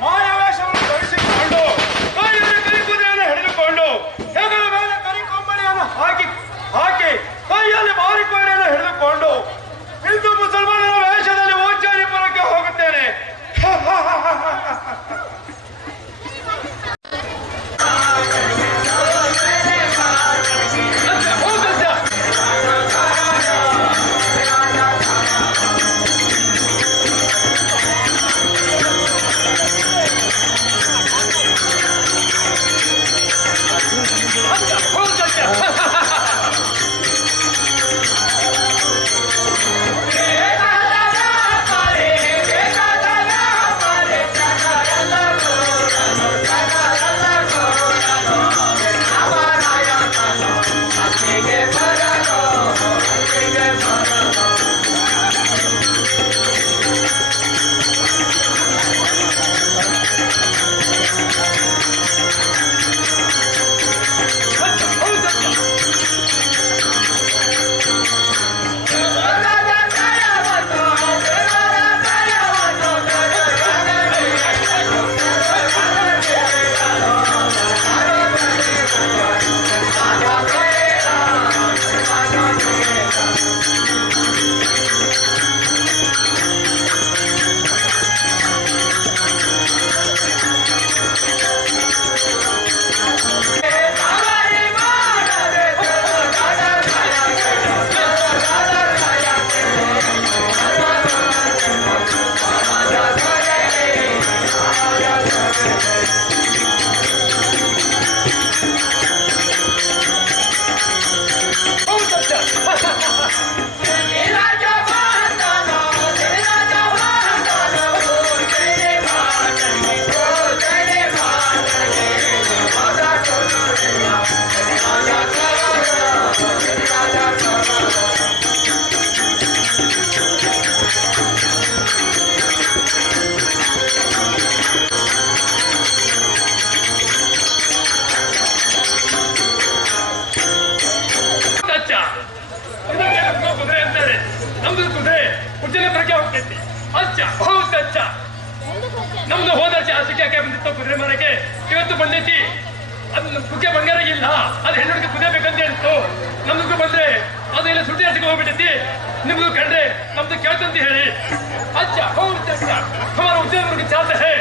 Mono! Let's go. Ujjwala ಬರಕ್ಕೆ ಹೋಗ್ತೈತಿ. ಅಚ್ಚ ಹೌದು ಅಚ್ಚ ನಮ್ದು ಹೋದ ಸಿಕ್ಕಕ್ಕೆ ಬಂದಿತ್ತು ಕುದುರೆ ಮನೆಗೆ. ಇವತ್ತು ಬಂದೈತಿ. ಅದು ಕುಕ್ಕೆ ಬಂಗಾರ ಇಲ್ಲ ಅದು ಹೆಣ್ಣುಡಿಗೆ ಕುದುರೆ ಬೇಕಂತ ಹೇಳ್ತು. ನಮ್ದು ಬಂದ್ರೆ ಅದು ಇಲ್ಲ ಸುಟ್ಟಿ ಹಾಸಿಗೆ ಹೋಗ್ಬಿಟ್ಟೈತಿ. ನಿಮ್ದು ಕಂಡ್ರೆ ನಮ್ದು ಕೇಳ್ತಂತ ಹೇಳಿ. ಅಚ್ಚ ಹೌದು ಅಚ್ಚ ಹಮಾರ ವರ್ಗ ಚಾತ ಹೇ.